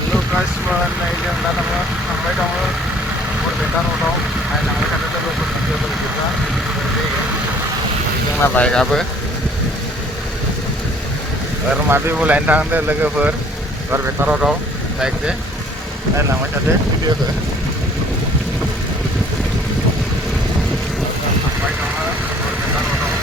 हेल' गाइसमोन, नै जों दा थांबाय दङ बरपेटा र'डआव नायलांबाय थादों लोगोफोरनि लोगोफोरा जोंना बाइकआबो माबे बुलायनो थांदों लोगोफोर बरपेटा र'डआव बाइकजों नायलांबाय थादों भिडिअखौ थांबाय दङ बरपेटा र'डआव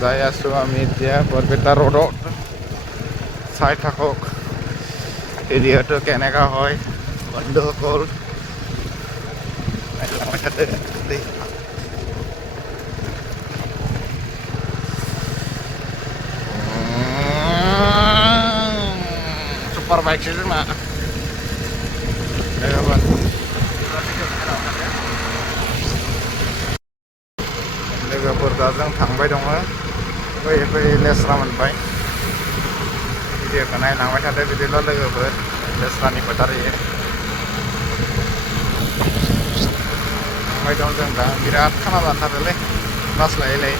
যাই আছো আমি এতিয়া বৰপেটা ৰোডত চাই থাকক এৰিয়াটো কেনেকা হয় বন্ধুসকল super bike sih cuma लोगोफोर दा जों थांबाय दङ फैयै लेस्रा मोनबाय भिडिअखौ नायलांबाय थादों बिदिल' लोगोफोर लेस्रानि फोथार इयो थांबाय दं जों दा बिराद खाना जाथारोलै बास लायै लायै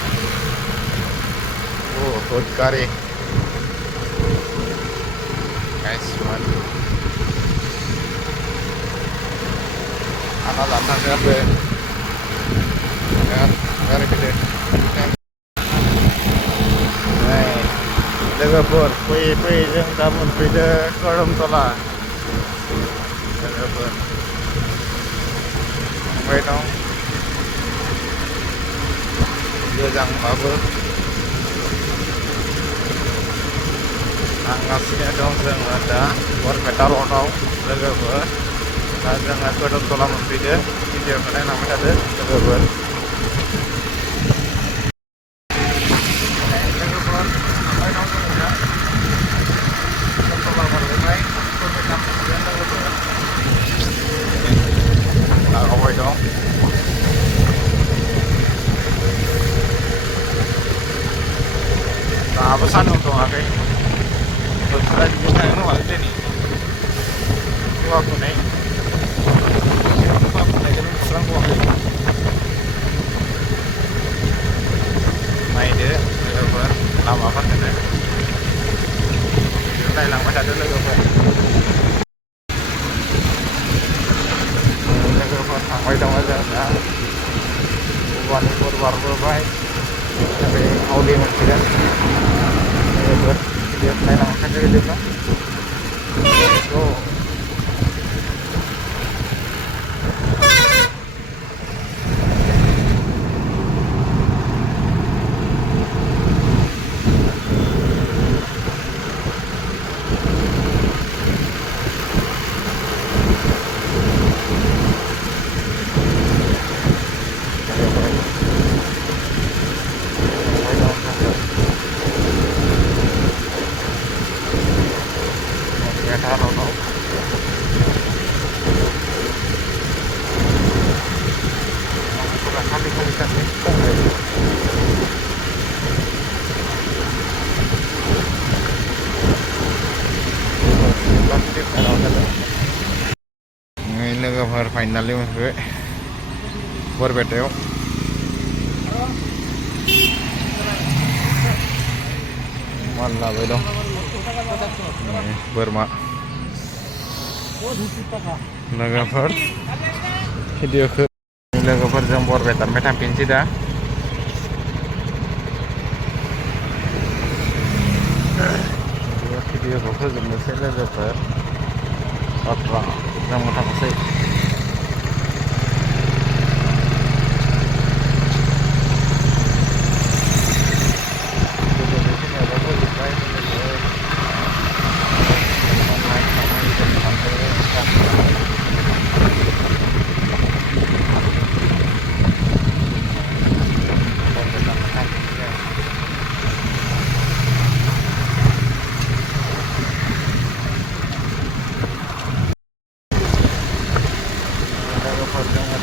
गुड गारि गाइसमोन खाना जाथारो गारि गिदिर लोगोफोर फैयै जों दा मोनफैदो करमतला लोगोफोर थांबाय दं गोजांबाबो थांगासिनो दं जोङो दा बरपेटा र'डआव लोगोफोर दा जोङो करमतला मोनफैदो भिडिअखौ नायलांबाय थादो लोगोफोर दाबो सान्दुं दुङाखै बोथोरा बिदिनो थागोन खोमा दिनै खुवा खुनाय नुस्रांबावाखै नायदो लोगोफोर लामाफोरखौनो नायलांबाय थादो लोगोफोर थांबाय दङ जों दा भबानिपुर बारबोबाय ओरै आवलि मोनसिगोन लोगोफोर भिडिअ नायलांबाय थादो बिदिब्ला लोगोफोर फाइनालि मोनफैबाय बरपेटायाव माल लाबाय दं बोरमा लोगोफोर भिडिअखौ लोगोफोरजों बरपेटानिफ्राय थांफिनसै दा भिडिअखौ फोजोबनोसै लोगोफोर बाथ्रा जों थांसै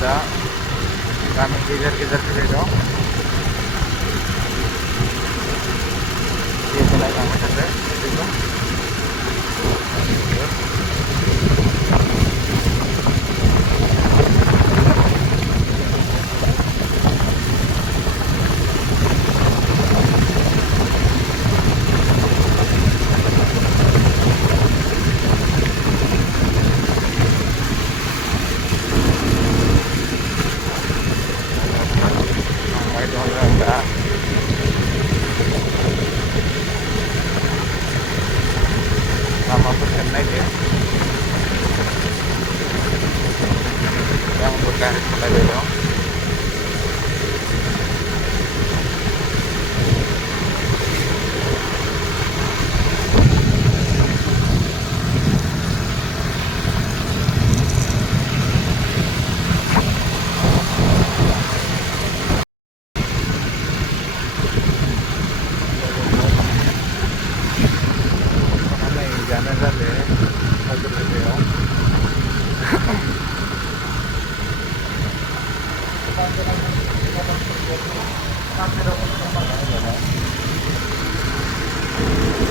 दा गामि गेजेर फैबाय दं बेखौ नायलांबाय थादो बिदिब्ला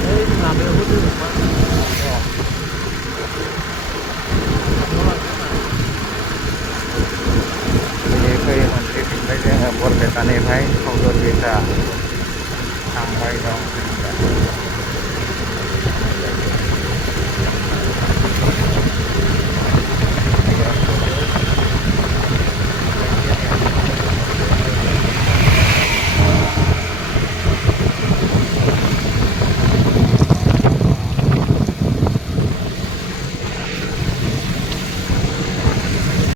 Đấy, làm được hút được mà. Beनिफ्राय मोनसेथिंजाय जोङो बरपेटानिफ्राय क'क्राझार थांबाय दं।